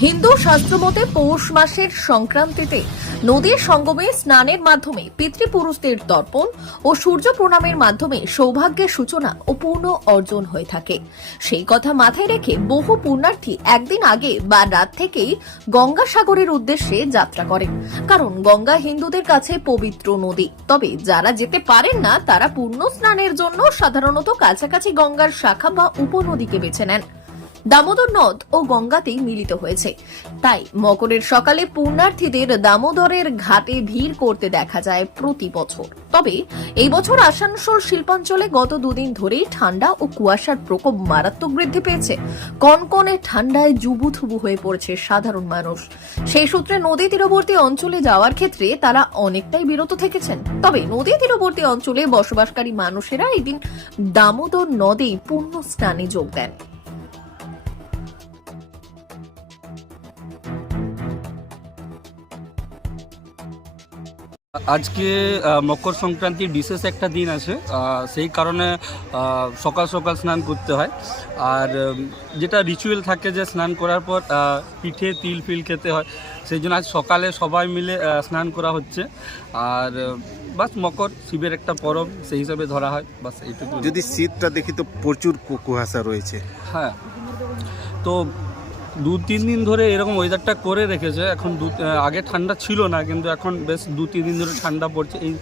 হিন্দু শাস্ত্রমতে পৌষ মাসের সংক্রান্তিতে নদীর সঙ্গমে স্নানের মাধ্যমে পিতৃপুরুষদের তর্পণ ও সূর্য প্রণামের মাধ্যমে সৌভাগ্যের সূচনা ও পূর্ণ অর্জন হয়ে থাকে। সেই কথা মাথায় রেখে বহু পুণ্যার্থী একদিন আগে বা রাত থেকেই গঙ্গাসাগরের উদ্দেশ্যে যাত্রা করেন। কারণ গঙ্গা হিন্দুদের কাছে পবিত্র নদী। তবে যারা যেতে পারেন না, তারা পূর্ণ স্নানের জন্য সাধারণত কাছাকাছি গঙ্গার শাখা বা উপনদীকে বেছে নেন। দামোদর নদ ও গঙ্গাতেই মিলিত হয়েছে। তাই মকরের সকালে পুণ্যার্থীদের দামোদরের ঘাটে ভিড় করতে দেখা যায় প্রতি বছর। তবে এই বছর আসানসোল শিল্পাঞ্চলে গত দুদিন ধরেই ঠান্ডা ও কুয়াশার প্রকোপ মারাত্মক বৃদ্ধি পেয়েছে। কনকনে ঠান্ডায় জুবুথুবু হয়ে পড়েছে সাধারণ মানুষ। সেই সূত্রে নদী তীরবর্তী অঞ্চলে যাওয়ার ক্ষেত্রে তারা অনেকটাই বিরত থেকেছেন। তবে নদী তীরবর্তী অঞ্চলে বসবাসকারী মানুষেরা এদিন দামোদর নদেই পূর্ণ স্নানে যোগ দেন। আজকে মকর সংক্রান্তির বিশেষ একটা দিন আছে সেই কারণে সকাল সকাল স্নান করতে হয়। আর যেটা রিচুয়াল থাকে যে স্নান করার পর পিঠে তিল ফিল খেতে হয় সেই জন্য আজ সকালে সবাই মিলে স্নান করা হচ্ছে। আর বাস মকর শিবের একটা পরব সেই হিসাবে ধরা হয় বাস এইটুকু। যদি শীতটা দেখি তো প্রচুর কুয়াশা রয়েছে। হ্যাঁ। তো দু তিন দিন ধরে এরকম ওয়েদারটা করে রেখেছে। এখন দু আগে ঠান্ডা ছিল না কিন্তু এখন বেশ দু তিন দিন ধরে ঠান্ডা পড়ছে। এই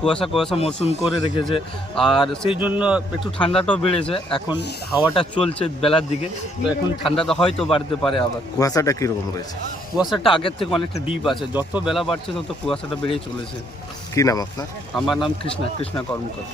কুয়াশা কুয়াশা মরশুম করে রেখেছে। আর সেই জন্য একটু ঠান্ডাটাও বেড়েছে। এখন হাওয়াটা চলছে বেলার দিকে। তো এখন ঠান্ডাটা হয়তো বাড়তে পারে আবার। কুয়াশাটা কীরকম রয়েছে? কুয়াশাটা আগের থেকে অনেকটা ডিপ আছে। যত বেলা বাড়ছে তত কুয়াশাটা বেড়েই চলেছে। কি নাম আপনার? আমার নাম কৃষ্ণা কৃষ্ণা কর্মকর।